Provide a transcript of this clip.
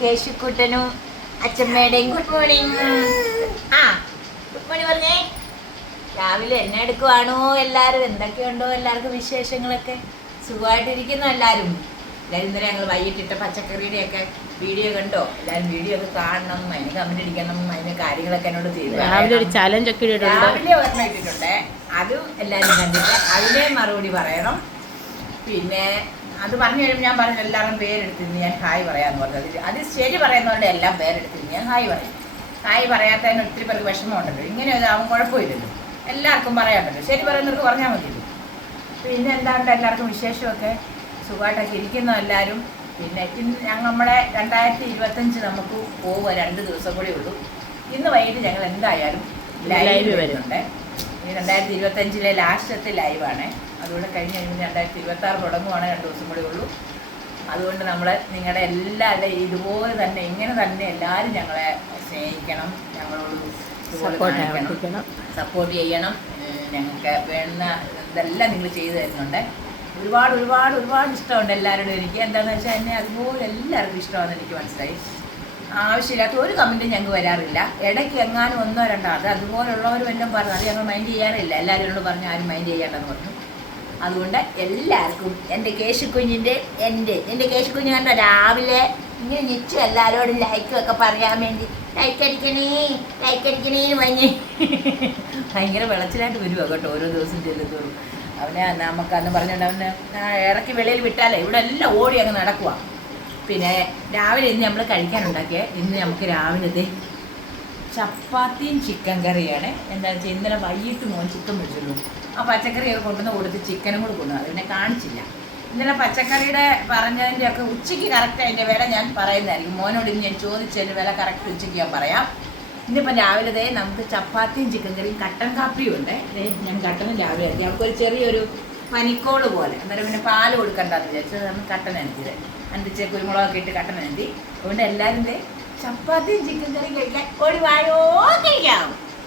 കേശുക്കുട്ടനും അച്ഛമ്മയുടെയും good morning. ആ good morning പറഞ്ഞേ. രാവിലെ എന്നെ എടുക്കുവാണോ എല്ലാവരും? എന്തൊക്കെയുണ്ടോ എല്ലാവർക്കും വിശേഷങ്ങളൊക്കെ? സുഖമായിട്ടിരിക്കുന്നു എല്ലാവരും. എല്ലാവരും ഇന്നലെ ഞങ്ങൾ വൈകിട്ടിട്ട പച്ചക്കറിയുടെയൊക്കെ വീഡിയോ കണ്ടോ? എല്ലാവരും വീഡിയോ ഒക്കെ കാണണം അതിന് കമന്റ് അടിക്കണം അതിന് കാര്യങ്ങളൊക്കെ എന്നോട് ചെയ്തു ഒക്കെ രാവിലെ ഒരെണ്ണം ഇട്ടിട്ടുണ്ട് അതും എല്ലാവരും കണ്ടിട്ട് അതിനെ മറുപടി പറയണം. പിന്നെ അത് പറഞ്ഞു കഴിയുമ്പോൾ ഞാൻ പറഞ്ഞു എല്ലാവരും പേരെടുത്തിരുന്ന് ഞാൻ ഹായ് പറയാമെന്ന് പറഞ്ഞത് അത് ശരി പറയുന്നവരുടെ എല്ലാം പേരെടുത്തിരുന്ന് ഞാൻ ഹായ് പറയും. ഹായ് പറയാത്തതിന് ഒത്തിരി പേർക്ക് വിഷമമുണ്ടല്ലോ. ഇങ്ങനെ ഇതാവും കുഴപ്പമില്ലല്ലോ. എല്ലാവർക്കും പറയാമല്ലോ. ശരി പറയുന്നവർക്ക് പറഞ്ഞാൽ മതിയല്ലോ. പിന്നെ എന്താണ്ട് എല്ലാവർക്കും വിശേഷമൊക്കെ? സുഖമായിട്ടൊക്കെ ഇരിക്കുന്നു എല്ലാവരും? പിന്നെ ഞങ്ങൾ നമ്മുടെ രണ്ടായിരത്തി ഇരുപത്തഞ്ച് നമുക്ക് പോവുക രണ്ട് ദിവസം കൂടി ഉള്ളൂ. ഇന്ന് വൈകിട്ട് ഞങ്ങൾ എന്തായാലും ലൈവ് വരും. വരുന്നുണ്ട്. രണ്ടായിരത്തി ഇരുപത്തഞ്ചിലെ ലാസ്റ്റത്തെ ലൈവാണ്. അതുകൊണ്ട് കഴിഞ്ഞ് കഴിയുമ്പോൾ രണ്ടായിരത്തി ഇരുപത്തി ആറ് തുടങ്ങുവാണ് രണ്ട് ദിവസം കൂടെ ഉള്ളൂ. അതുകൊണ്ട് നമ്മൾ നിങ്ങളുടെ എല്ലാവരുടെയും ഇതുപോലെ തന്നെ ഇങ്ങനെ തന്നെ എല്ലാവരും ഞങ്ങളെ സ്നേഹിക്കണം ഞങ്ങളോട് സപ്പോർട്ട് ചെയ്യണം. ഞങ്ങൾക്ക് വേണ്ട ഇതെല്ലാം നിങ്ങൾ ചെയ്തു തരുന്നുണ്ട്. ഒരുപാട് ഒരുപാട് ഒരുപാട് ഇഷ്ടമുണ്ട് എല്ലാവരോടും എനിക്ക്. എന്താണെന്ന് വെച്ചാൽ എന്നെ അതുപോലെ എല്ലാവർക്കും ഇഷ്ടമാണെന്ന് എനിക്ക് മനസ്സിലായി. ആവശ്യമില്ലാത്ത ഒരു കമന്റും ഞങ്ങൾക്ക് വരാറില്ല. ഇടയ്ക്ക് എങ്ങാനും ഒന്നോ രണ്ടോ അത് അതുപോലുള്ളവരും എല്ലാം പറഞ്ഞു അത് ഞങ്ങൾ മൈൻഡ് ചെയ്യാറില്ല. എല്ലാവരും എന്നോട് പറഞ്ഞു ആരും മൈൻഡ് ചെയ്യേണ്ടെന്ന് പറഞ്ഞു. അതുകൊണ്ട് എല്ലാവർക്കും എന്റെ കേശുക്കുഞ്ഞിന്റെ എന്റെ എന്റെ കേശുക്കുഞ്ഞ് കണ്ട രാവിലെ ഇങ്ങനെ നിച്ചു എല്ലാവരോടും ലൈക്കും ഒക്കെ പറയാൻ വേണ്ടി ലൈക്ക് അടിക്കണേ ലൈക്ക് അടിക്കണേ പറഞ്ഞ്. ഭയങ്കര വെളച്ചിലായിട്ട് വരുവാ കേട്ടോ ഓരോ ദിവസം ചെല്ലുന്നതോറും അവനെ നമുക്കന്ന് അന്ന് പറഞ്ഞിട്ട് അവന് ഇറക്കി വെളിയിൽ വിട്ടാലേ ഇവിടെ എല്ലാം ഓടി അങ്ങ് നടക്കുക പിന്നെ രാവിലെ ഇന്ന് നമ്മൾ കഴിക്കാനുണ്ടാക്കിയ ഇന്ന് നമുക്ക് രാവിലത്തെ ചപ്പാത്തിയും ചിക്കൻ കറിയാണ്. എന്താണെന്ന് വെച്ചാൽ ഇന്നലെ വൈകിട്ട് മോൻ ചിക്കൻ വെച്ചുള്ളൂ ആ പച്ചക്കറിയൊക്കെ കൊണ്ടുവന്ന് കൊടുത്ത് ചിക്കനും കൂടെ കൊണ്ടുവന്നു. അതിനെ കാണിച്ചില്ല. ഇന്നലെ പച്ചക്കറിയുടെ പറഞ്ഞതിന്റെ ഒക്കെ ഉച്ചയ്ക്ക് കറക്റ്റ് അതിന്റെ വില ഞാൻ പറയുന്നതായിരിക്കും. മോനോട് ഞാൻ ചോദിച്ചതിന്റെ വില കറക്റ്റ് ഉച്ചയ്ക്ക് ഞാൻ പറയാം. ഇന്നിപ്പം രാവിലെ ദേ നമുക്ക് ചപ്പാത്തിയും ചിക്കൻ കറിയും കട്ടൻ കാപ്പിയും ഉണ്ട്. ഞാൻ കട്ടനും രാവിലെ ആയിരിക്കും നമുക്കൊരു ചെറിയൊരു പനിക്കോൾ പോലെ. അന്നേരം പിന്നെ പാൽ കൊടുക്കണ്ടെന്ന് വിചാരിച്ചു. നമ്മൾ കട്ടൻ എഴുതിയത് അണ്ടിച്ച് കുരുമുളകൊക്കെ ഇട്ട് കട്ടൻ എഴുതി അതുകൊണ്ട് എല്ലാവരും ചപ്പാത്തി ചപ്പാത്തിയും ചിക്കൻ കറിയും കഴിക്കാൻ ഒരു വായോ കഴിക്കാം